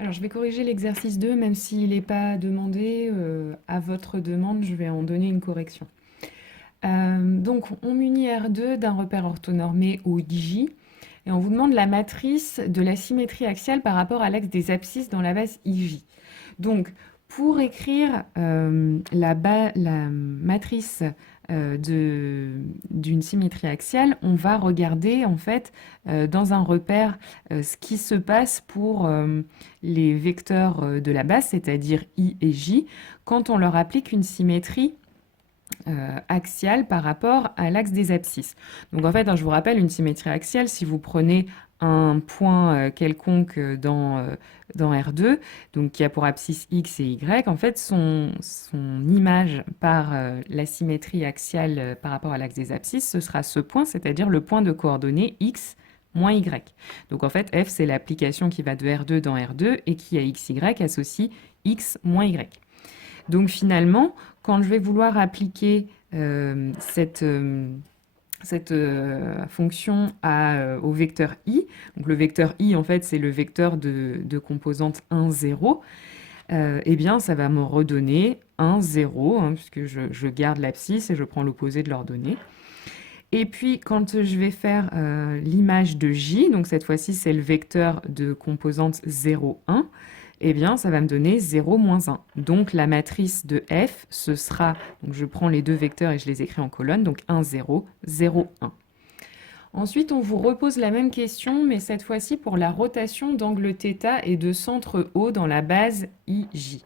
Alors, je vais corriger l'exercice 2, même s'il n'est pas demandé. À votre demande, je vais en donner une correction. Donc, on munit R2 d'un repère orthonormé au J, et on vous demande la matrice de la symétrie axiale par rapport à l'axe des abscisses dans la base IJ. Donc, pour écrire la matrice d'une symétrie axiale, on va regarder en fait dans un repère ce qui se passe pour les vecteurs de la base, c'est-à-dire I et J, quand on leur applique une symétrie axiale par rapport à l'axe des abscisses. Donc en fait, je vous rappelle, une symétrie axiale, si vous prenez un point quelconque dans R2, donc qui a pour abscisse X et Y, en fait, son image par la symétrie axiale par rapport à l'axe des abscisses, ce sera ce point, c'est-à-dire le point de coordonnées X moins Y. Donc en fait, F, c'est l'application qui va de R2 dans R2 et qui à XY associe X moins Y. Donc finalement, quand je vais vouloir appliquer cette fonction au vecteur i, donc le vecteur i en fait c'est le vecteur de composante 1, 0, eh bien ça va me redonner 1, 0, hein, puisque je garde l'abscisse et je prends l'opposé de l'ordonnée. Et puis quand je vais faire l'image de j, donc cette fois-ci c'est le vecteur de composante 0, 1, eh bien, ça va me donner 0, moins 1. Donc, la matrice de F, ce sera, donc je prends les deux vecteurs et je les écris en colonne, donc 1, 0, 0, 1. Ensuite, on vous repose la même question, mais cette fois-ci pour la rotation d'angle θ et de centre O dans la base IJ.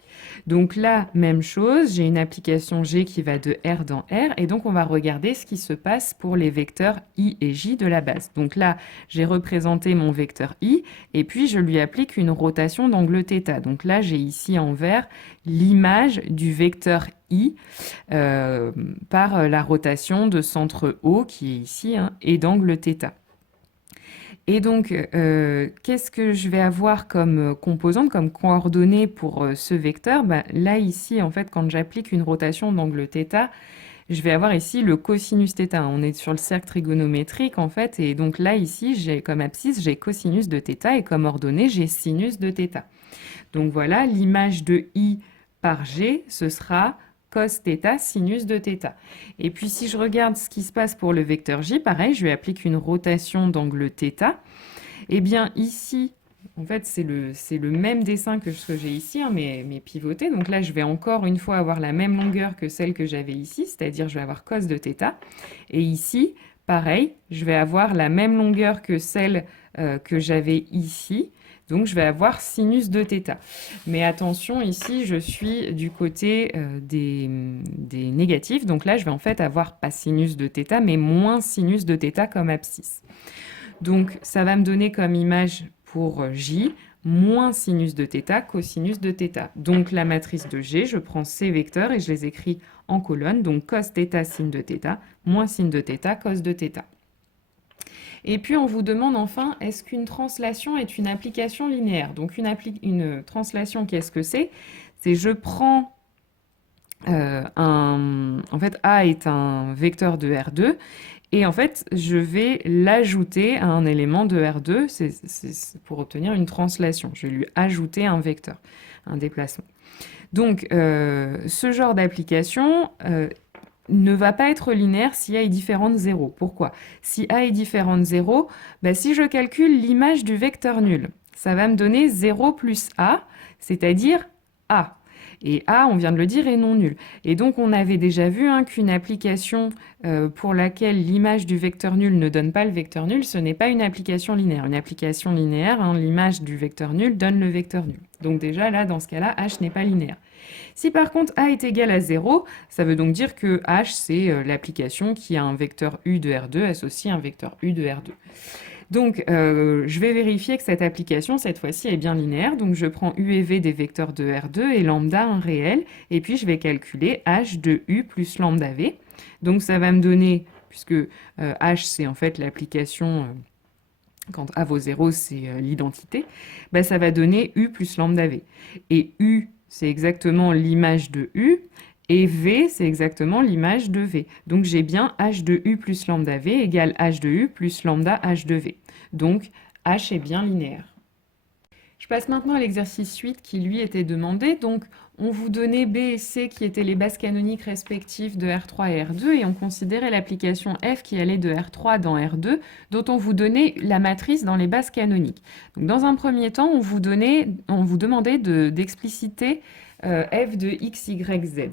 Donc là, même chose, j'ai une application G qui va de R dans R, et donc on va regarder ce qui se passe pour les vecteurs I et J de la base. Donc là, j'ai représenté mon vecteur I, et puis je lui applique une rotation d'angle θ. Donc là, j'ai ici en vert l'image du vecteur I par la rotation de centre O, qui est ici, hein, et d'angle θ. Et donc, qu'est-ce que je vais avoir comme composante, comme coordonnée pour ce vecteur? Là, ici, en fait, quand j'applique une rotation d'angle θ, je vais avoir ici le cosinus θ. On est sur le cercle trigonométrique, en fait, et donc là, ici, j'ai comme abscisse, j'ai cosinus de θ, et comme ordonnée, j'ai sinus de θ. Donc voilà, l'image de I par G, ce sera cos θ, sinus de θ. Et puis si je regarde ce qui se passe pour le vecteur J, pareil, je lui applique une rotation d'angle θ. Et bien ici, en fait, c'est le même dessin que ce que j'ai ici, hein, mais pivoté. Donc là, je vais encore une fois avoir la même longueur que celle que j'avais ici, c'est-à-dire je vais avoir cos de θ. Et ici, pareil, je vais avoir la même longueur que celle que j'avais ici. Donc je vais avoir sinus de θ. Mais attention, ici, je suis du côté des négatifs. Donc là, je vais en fait avoir pas sinus de θ, mais moins sinus de θ comme abscisse. Donc ça va me donner comme image pour J, moins sinus de θ, cosinus de θ. Donc la matrice de G, je prends ces vecteurs et je les écris en colonne. Donc cos θ, sin de θ, moins sin de θ, cos de θ. Et puis on vous demande enfin, est-ce qu'une translation est une application linéaire? Donc une translation, qu'est-ce que c'est? C'est je prends en fait A est un vecteur de R2 et en fait je vais l'ajouter à un élément de R2, c'est pour obtenir une translation. Je vais lui ajouter un vecteur, un déplacement. Donc ce genre d'application ne va pas être linéaire si A est différent de 0. Pourquoi? Si A est différent de 0, si je calcule l'image du vecteur nul, ça va me donner 0 plus A, c'est-à-dire A. Et A, on vient de le dire, est non nul. Et donc, on avait déjà vu qu'une application pour laquelle l'image du vecteur nul ne donne pas le vecteur nul, ce n'est pas une application linéaire. Une application linéaire, l'image du vecteur nul donne le vecteur nul. Donc déjà, là, dans ce cas-là, H n'est pas linéaire. Si par contre A est égal à 0, ça veut donc dire que H, c'est l'application qui a un vecteur U de R2 associé à un vecteur U de R2. Donc, je vais vérifier que cette application, cette fois-ci, est bien linéaire. Donc, je prends U et V des vecteurs de R2 et lambda un réel. Et puis, je vais calculer H de U plus lambda V. Donc, ça va me donner, puisque H, c'est en fait l'application... quand A vaut 0, c'est l'identité, ça va donner U plus lambda V. Et U, c'est exactement l'image de U, et V, c'est exactement l'image de V. Donc j'ai bien H de U plus lambda V égale H de U plus lambda H de V. Donc H est bien linéaire. Je passe maintenant à l'exercice 8 qui lui était demandé. Donc, on vous donnait B et C qui étaient les bases canoniques respectives de R3 et R2 et on considérait l'application F qui allait de R3 dans R2 dont on vous donnait la matrice dans les bases canoniques. Donc, dans un premier temps, on vous demandait d'expliciter F de X, Y, Z.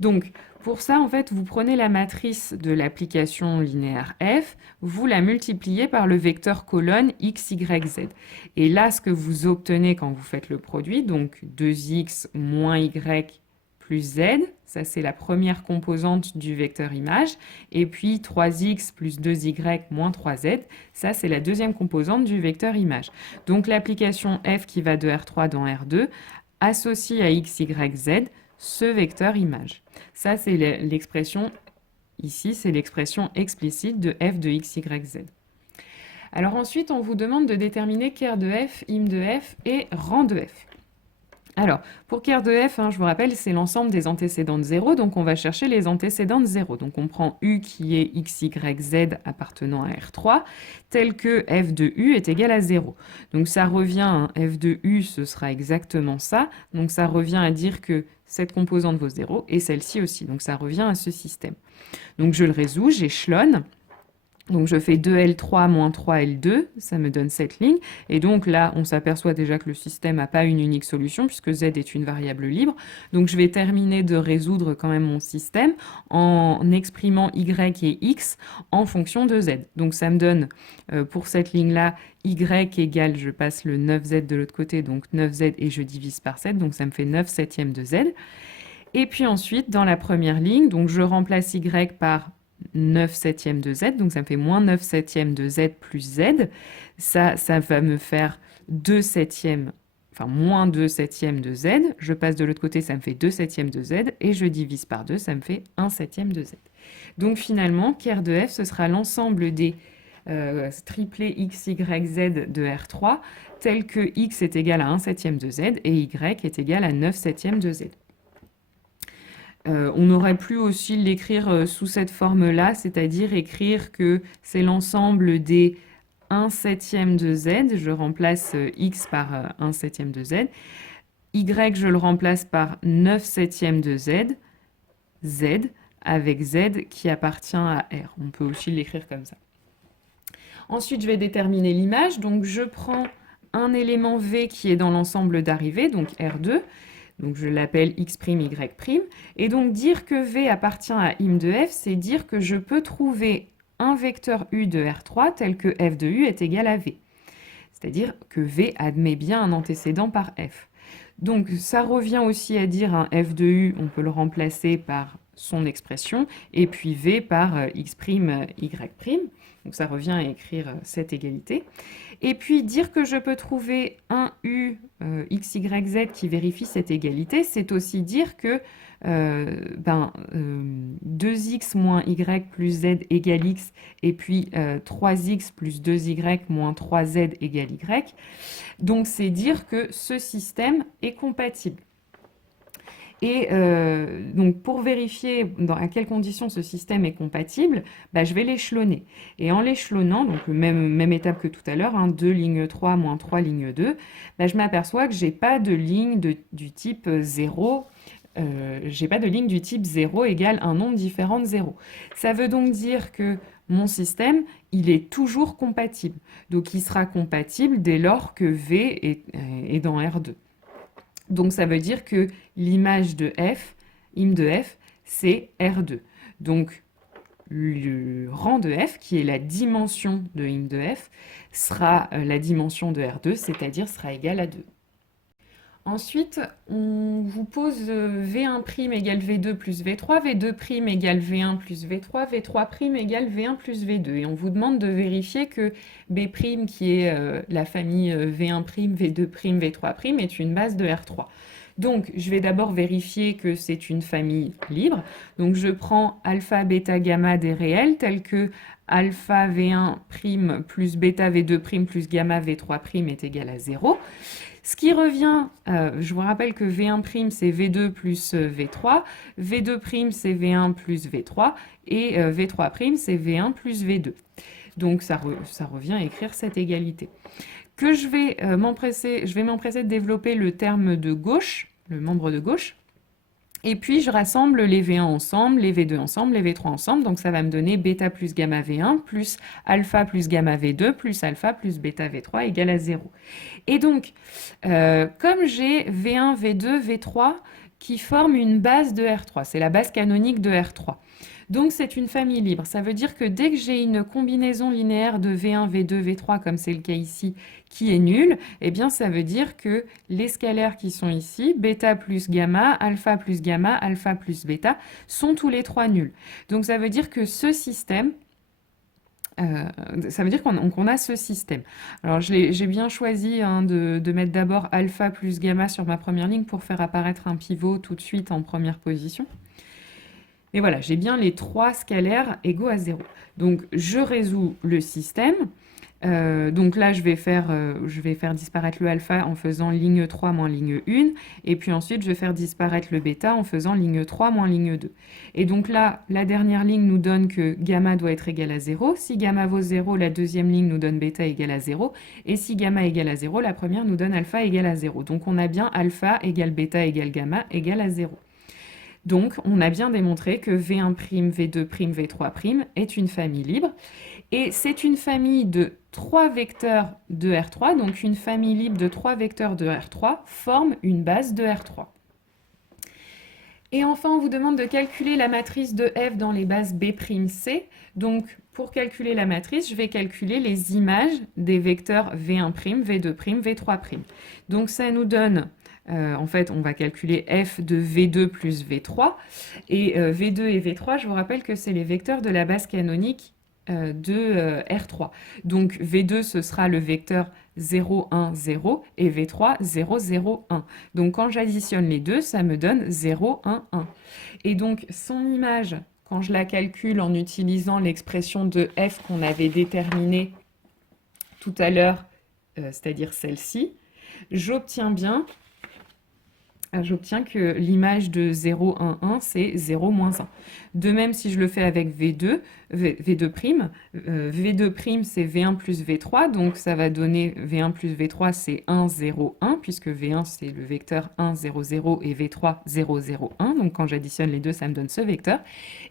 Donc, pour ça, en fait, vous prenez la matrice de l'application linéaire F, vous la multipliez par le vecteur colonne X, Y, Z. Et là, ce que vous obtenez quand vous faites le produit, donc 2x moins y plus z, ça c'est la première composante du vecteur image, et puis 3x plus 2y moins 3z, ça c'est la deuxième composante du vecteur image. Donc l'application f qui va de R3 dans R2 associe à x, y, z ce vecteur image. Ça c'est l'expression, ici c'est l'expression explicite de f de x, y, z. Alors ensuite, on vous demande de déterminer ker de f, im de f et rang de f. Alors, pour ker de f, je vous rappelle, c'est l'ensemble des antécédents de 0, donc on va chercher les antécédents de 0. Donc on prend u qui est x, y, z appartenant à R3, tel que f de u est égal à 0. Donc ça revient, f de u, ce sera exactement ça. Donc ça revient à dire que cette composante vaut 0 et celle-ci aussi. Donc ça revient à ce système. Donc je le résous, j'échelonne. Donc je fais 2L3 moins 3L2, ça me donne cette ligne. Et donc là, on s'aperçoit déjà que le système n'a pas une unique solution puisque Z est une variable libre. Donc je vais terminer de résoudre quand même mon système en exprimant Y et X en fonction de Z. Donc ça me donne pour cette ligne-là Y égale, je passe le 9Z de l'autre côté, donc 9Z et je divise par 7, donc ça me fait 9 septièmes de Z. Et puis ensuite, dans la première ligne, donc je remplace Y par 9 septièmes de Z, donc ça me fait moins 9 septièmes de Z plus Z. Ça va me faire 2 septièmes, enfin moins 2 septièmes de Z. Je passe de l'autre côté, ça me fait 2 septièmes de Z, et je divise par 2, ça me fait 1 septième de Z. Donc finalement, ker de F, ce sera l'ensemble des triplés x, y, z de R3, tel que x est égal à 1 septième de Z, et y est égal à 9 septièmes de Z. On aurait pu aussi l'écrire sous cette forme-là, c'est-à-dire écrire que c'est l'ensemble des 1 septième de z, je remplace x par 1 septième de z, y je le remplace par 9 septièmes de z, z avec z qui appartient à R. On peut aussi l'écrire comme ça. Ensuite, je vais déterminer l'image, donc je prends un élément V qui est dans l'ensemble d'arrivée, donc R2, donc je l'appelle x', y'. Et donc dire que V appartient à im de f, c'est dire que je peux trouver un vecteur u de R3 tel que f de u est égal à V. C'est-à-dire que V admet bien un antécédent par f. Donc ça revient aussi à dire un f de u, on peut le remplacer par son expression, et puis V par x', y'. Donc ça revient à écrire cette égalité. Et puis dire que je peux trouver un u x, y, z qui vérifie cette égalité, c'est aussi dire que 2x moins y plus z égale x, et puis 3x plus 2y moins 3z égale y. Donc c'est dire que ce système est compatible. Et donc pour vérifier à quelles conditions ce système est compatible, je vais l'échelonner. Et en l'échelonnant, donc même étape que tout à l'heure, 2 ligne 3 moins 3 ligne 2, je m'aperçois que j'ai pas de ligne du type 0. J'ai pas de ligne du type 0 égale un nombre différent de 0. Ça veut donc dire que mon système, il est toujours compatible. Donc il sera compatible dès lors que V est dans R2. Donc ça veut dire que l'image de f, im de f, c'est R2. Donc le rang de f, qui est la dimension de im de f, sera la dimension de R2, c'est-à-dire sera égal à 2. Ensuite, on vous pose V1' égale V2 plus V3, V2' égale V1 plus V3, V3' égale V1 plus V2. Et on vous demande de vérifier que B', qui est la famille V1', V2', V3', est une base de R3. Donc, je vais d'abord vérifier que c'est une famille libre. Donc, je prends alpha, bêta, gamma des réels, tels que alpha V1' plus bêta V2' plus gamma V3' est égal à 0. Ce qui revient, je vous rappelle que V1' c'est V2 plus V3, V2' c'est V1 plus V3, et V3' c'est V1 plus V2. Donc ça revient à écrire cette égalité. que je vais m'empresser de développer le terme de gauche, le membre de gauche. Et puis, je rassemble les V1 ensemble, les V2 ensemble, les V3 ensemble. Donc, ça va me donner bêta plus gamma V1 plus alpha plus gamma V2 plus alpha plus bêta V3 égale à 0. Et donc, comme j'ai V1, V2, V3 qui forment une base de R3, c'est la base canonique de R3. Donc, c'est une famille libre. Ça veut dire que dès que j'ai une combinaison linéaire de V1, V2, V3, comme c'est le cas ici, qui est nulle, eh bien, ça veut dire que les scalaires qui sont ici, bêta plus gamma, alpha plus bêta, sont tous les trois nuls. Donc, ça veut dire que ce système, ça veut dire qu'on a ce système. Alors, j'ai bien choisi de mettre d'abord alpha plus gamma sur ma première ligne pour faire apparaître un pivot tout de suite en première position. Mais voilà, j'ai bien les trois scalaires égaux à 0. Donc, je résous le système. Donc là, je vais faire disparaître le alpha en faisant ligne 3 moins ligne 1. Et puis ensuite, je vais faire disparaître le bêta en faisant ligne 3 moins ligne 2. Et donc là, la dernière ligne nous donne que gamma doit être égal à 0. Si gamma vaut 0, la deuxième ligne nous donne bêta égale à 0. Et si gamma égale à 0, la première nous donne alpha égale à 0. Donc on a bien alpha égale bêta égale gamma égale à 0. Donc, on a bien démontré que V1', V2', V3' est une famille libre. Et c'est une famille de 3 vecteurs de R3. Donc, une famille libre de 3 vecteurs de R3 forme une base de R3. Et enfin, on vous demande de calculer la matrice de F dans les bases B'C. Donc, pour calculer la matrice, je vais calculer les images des vecteurs V1', V2', V3'. Donc, ça nous donne... en fait, on va calculer f de V2 plus V3. Et V2 et V3, je vous rappelle que c'est les vecteurs de la base canonique de R3. Donc V2, ce sera le vecteur 0, 1, 0 et V3, 0, 0, 1. Donc quand j'additionne les deux, ça me donne 0, 1, 1. Et donc son image, quand je la calcule en utilisant l'expression de f qu'on avait déterminée tout à l'heure, c'est-à-dire celle-ci, j'obtiens que l'image de 0, 1, 1, c'est 0, moins 1. De même, si je le fais avec V2', V2', c'est V1 plus V3, donc ça va donner V1 plus V3, c'est 1, 0, 1, puisque V1, c'est le vecteur 1, 0, 0, et V3, 0, 0, 1. Donc quand j'additionne les deux, ça me donne ce vecteur.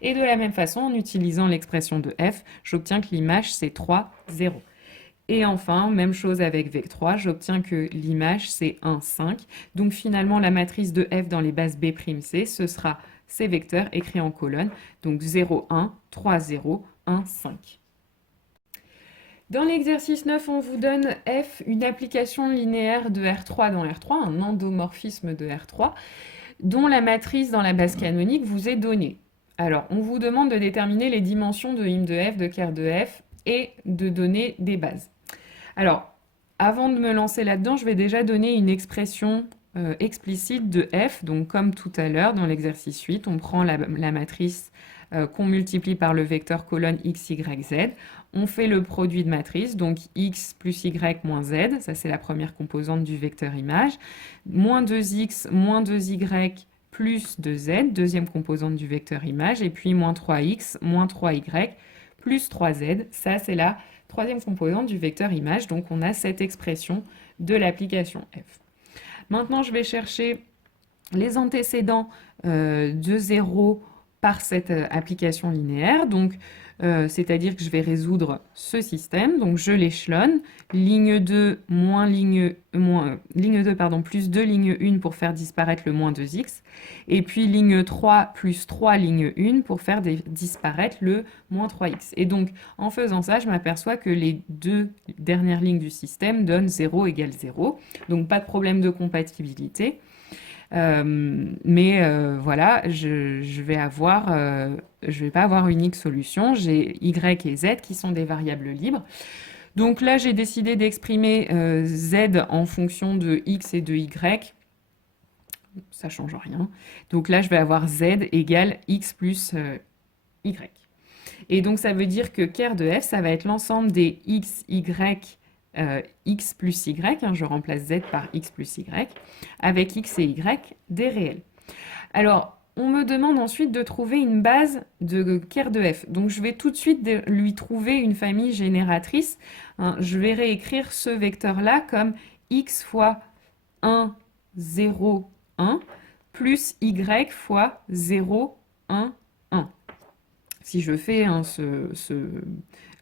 Et de la même façon, en utilisant l'expression de f, j'obtiens que l'image, c'est 3, 0. Et enfin, même chose avec V3, j'obtiens que l'image, c'est 1, 5. Donc finalement, la matrice de F dans les bases B'C, ce sera ces vecteurs écrits en colonne. Donc 0, 1, 3, 0, 1, 5. Dans l'exercice 9, on vous donne F, une application linéaire de R3 dans R3, un endomorphisme de R3, dont la matrice dans la base canonique vous est donnée. Alors, on vous demande de déterminer les dimensions de im de F, de ker de F, et de donner des bases. Alors, avant de me lancer là-dedans, je vais déjà donner une expression explicite de f. Donc, comme tout à l'heure, dans l'exercice 8, on prend la matrice qu'on multiplie par le vecteur colonne x, y, z. On fait le produit de matrice, donc x plus y moins z, ça c'est la première composante du vecteur image, moins 2x, moins 2y plus 2z, deuxième composante du vecteur image, et puis moins 3x, moins 3y plus 3z, ça c'est la troisième composante du vecteur image, donc on a cette expression de l'application f. Maintenant, je vais chercher les antécédents de 0 par cette application linéaire, donc c'est-à-dire que je vais résoudre ce système, donc je l'échelonne, ligne 2 plus 2 ligne 1 pour faire disparaître le moins 2x, et puis ligne 3 plus 3 ligne 1 pour faire disparaître le moins 3x. Et donc en faisant ça, je m'aperçois que les deux dernières lignes du système donnent 0 égale 0, donc pas de problème de compatibilité. Voilà, je vais pas avoir une X solution, j'ai Y et Z qui sont des variables libres. Donc là, j'ai décidé d'exprimer Z en fonction de X et de Y. Ça change rien. Donc là, je vais avoir Z égale X plus Y. Et donc, ça veut dire que ker de F, ça va être l'ensemble des X, Y, x plus y, je remplace z par x plus y, avec x et y des réels. Alors, on me demande ensuite de trouver une base de ker de f. Donc je vais tout de suite lui trouver une famille génératrice. Hein. Je vais réécrire ce vecteur-là comme x fois 1, 0, 1, plus y fois 0, 1, 1. Si je fais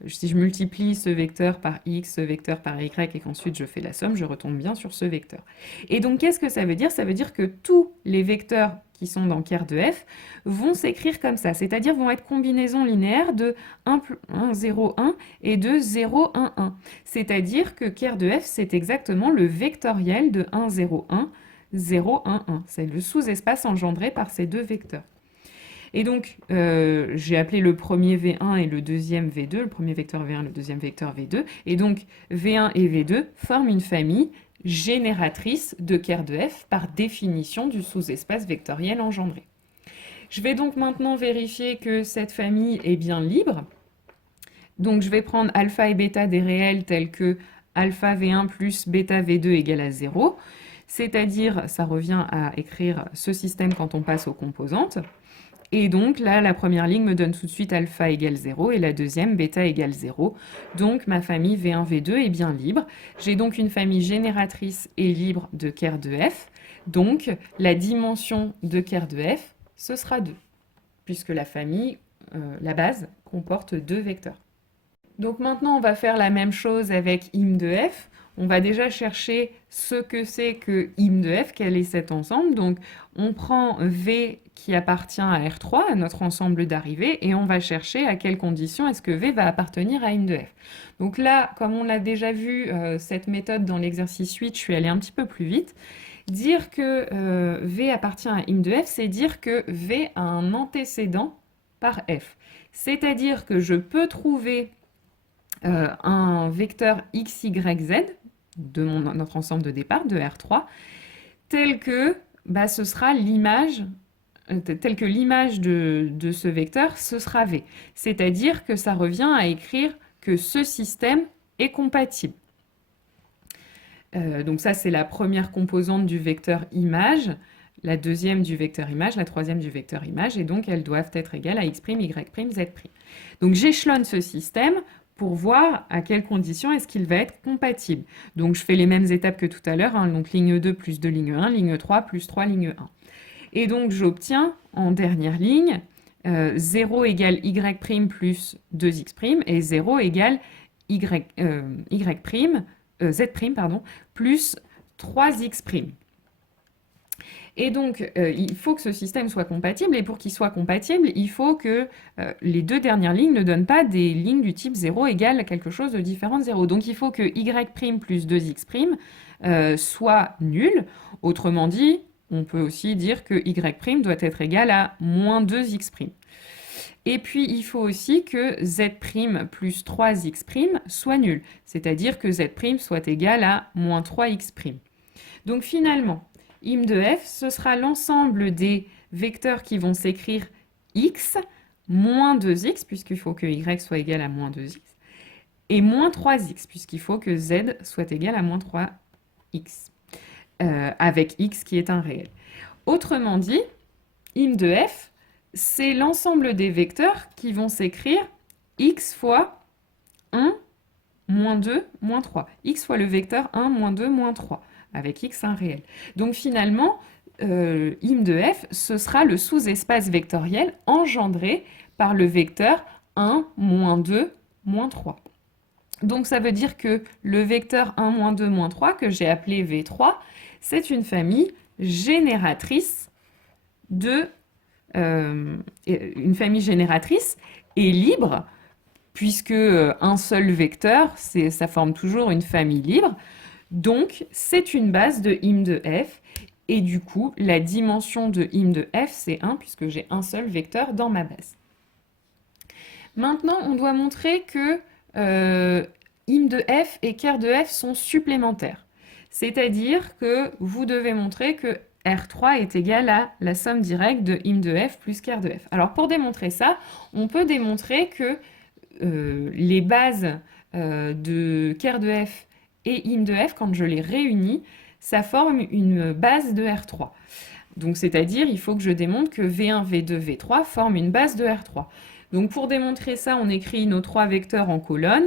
si je multiplie ce vecteur par x, ce vecteur par y, et qu'ensuite je fais la somme, je retombe bien sur ce vecteur. Et donc, qu'est-ce que ça veut dire? Ça veut dire que tous les vecteurs qui sont dans ker de f vont s'écrire comme ça, c'est-à-dire vont être combinaisons linéaires de 1, 0, 1 et de 0, 1, 1. C'est-à-dire que ker de f, c'est exactement le vectoriel de 1, 0, 1, 0, 1, 1. C'est le sous-espace engendré par ces deux vecteurs. Et donc, j'ai appelé le premier V1 et le deuxième V2, le premier vecteur V1, le deuxième vecteur V2. Et donc, V1 et V2 forment une famille génératrice de ker de f par définition du sous-espace vectoriel engendré. Je vais donc maintenant vérifier que cette famille est bien libre. Donc, je vais prendre alpha et bêta des réels tels que alpha V1 plus bêta V2 égale à 0. C'est-à-dire, ça revient à écrire ce système quand on passe aux composantes. Et donc là, la première ligne me donne tout de suite alpha égale 0 et la deuxième bêta égale 0. Donc ma famille V1, V2 est bien libre. J'ai donc une famille génératrice et libre de ker de f. Donc la dimension de ker de f, ce sera 2, puisque la famille, la base, comporte deux vecteurs. Donc maintenant, on va faire la même chose avec im de f. On va déjà chercher ce que c'est que im de f, quel est cet ensemble. Donc on prend V qui appartient à R3, à notre ensemble d'arrivées, et on va chercher à quelles conditions est-ce que V va appartenir à im de f. Donc là, comme on l'a déjà vu, cette méthode dans l'exercice 8, je suis allée un petit peu plus vite. Dire que V appartient à im de f, c'est dire que V a un antécédent par f. C'est-à-dire que je peux trouver un vecteur x, y, z de notre ensemble de départ, de R3, tel que ce sera l'image, tel que l'image de ce vecteur, ce sera V. C'est-à-dire que ça revient à écrire que ce système est compatible. Donc ça, c'est la première composante du vecteur image, la deuxième du vecteur image, la troisième du vecteur image, et donc elles doivent être égales à x', y', z'. Donc j'échelonne ce système pour voir à quelles conditions est-ce qu'il va être compatible. Donc je fais les mêmes étapes que tout à l'heure, hein, donc ligne 2 plus 2 ligne 1, ligne 3 plus 3 ligne 1. Et donc j'obtiens en dernière ligne 0 égale y' plus 2x' et 0 égale z' plus 3x'. Et donc, il faut que ce système soit compatible, et pour qu'il soit compatible, il faut que les deux dernières lignes ne donnent pas des lignes du type 0 égale quelque chose de différent de 0. Donc, il faut que y' plus 2x' soit nul. Autrement dit, on peut aussi dire que y' doit être égal à moins 2x'. Et puis, il faut aussi que z' plus 3x' soit nul, c'est-à-dire que z' soit égal à moins 3x'. Donc, finalement, im de f, ce sera l'ensemble des vecteurs qui vont s'écrire x moins 2x, puisqu'il faut que y soit égal à moins 2x, et moins 3x, puisqu'il faut que z soit égal à moins 3x, avec x qui est un réel. Autrement dit, im de f, c'est l'ensemble des vecteurs qui vont s'écrire x fois 1, moins 2, moins 3. X fois le vecteur 1, moins 2, moins 3, avec x un réel. Donc finalement, im de f, ce sera le sous-espace vectoriel engendré par le vecteur 1, moins 2, moins 3. Donc ça veut dire que le vecteur 1, moins 2, moins 3, que j'ai appelé V3, c'est une famille génératrice et libre, puisque un seul vecteur, ça forme toujours une famille libre. Donc, c'est une base de im de f, et du coup, la dimension de im de f, c'est 1, puisque j'ai un seul vecteur dans ma base. Maintenant, on doit montrer que im de f et ker de f sont supplémentaires. C'est-à-dire que vous devez montrer que R3 est égal à la somme directe de im de f plus ker de f. Alors, pour démontrer ça, on peut démontrer que les bases de ker de f et im de f, quand je les réunis, ça forme une base de R3. Donc, c'est-à-dire, il faut que je démontre que V1, V2, V3 forment une base de R3. Donc, pour démontrer ça, on écrit nos trois vecteurs en colonne,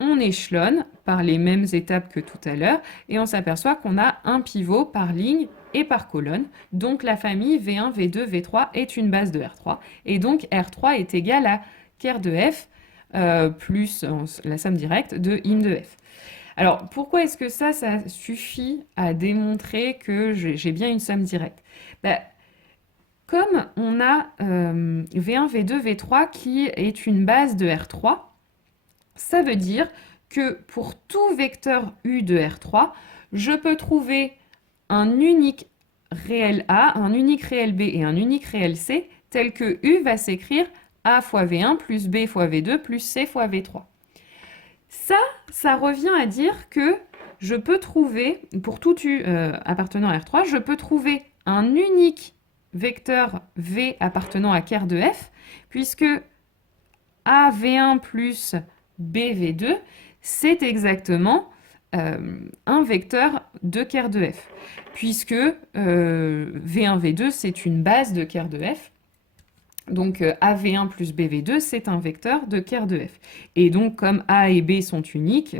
on échelonne par les mêmes étapes que tout à l'heure, et on s'aperçoit qu'on a un pivot par ligne et par colonne. Donc, la famille V1, V2, V3 est une base de R3, et donc R3 est égal à ker de F plus la somme directe de im de F. Alors, pourquoi est-ce que ça suffit à démontrer que j'ai bien une somme directe? Ben, comme on a V1, V2, V3 qui est une base de R3, ça veut dire que pour tout vecteur U de R3, je peux trouver un unique réel A, un unique réel B et un unique réel C, tel que U va s'écrire A fois V1 plus B fois V2 plus C fois V3. Ça revient à dire que je peux trouver, pour tout U appartenant à R3, je peux trouver un unique vecteur V appartenant à ker de F, puisque AV1 plus BV2, c'est exactement un vecteur de ker de F, puisque V1, V2, c'est une base de ker de F. Donc AV1 plus BV2, c'est un vecteur de ker de F. Et donc, comme A et B sont uniques,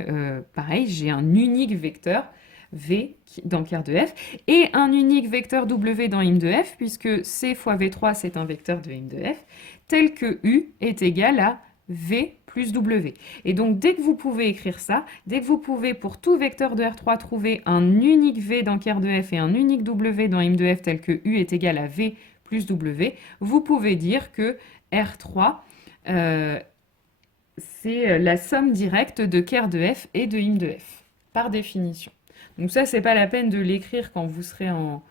pareil, j'ai un unique vecteur V dans ker de F et un unique vecteur W dans im de F, puisque C fois V3, c'est un vecteur de im de F, tel que U est égal à V plus W. Et donc, dès que vous pouvez écrire ça, dès que vous pouvez, pour tout vecteur de R3, trouver un unique V dans ker de F et un unique W dans im de F, tel que U est égal à V plus W, vous pouvez dire que R3, c'est la somme directe de ker de F et de im de F, par définition. Donc ça, c'est pas la peine de l'écrire quand vous serez en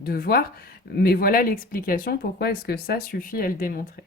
devoir, mais voilà l'explication pourquoi est-ce que ça suffit à le démontrer.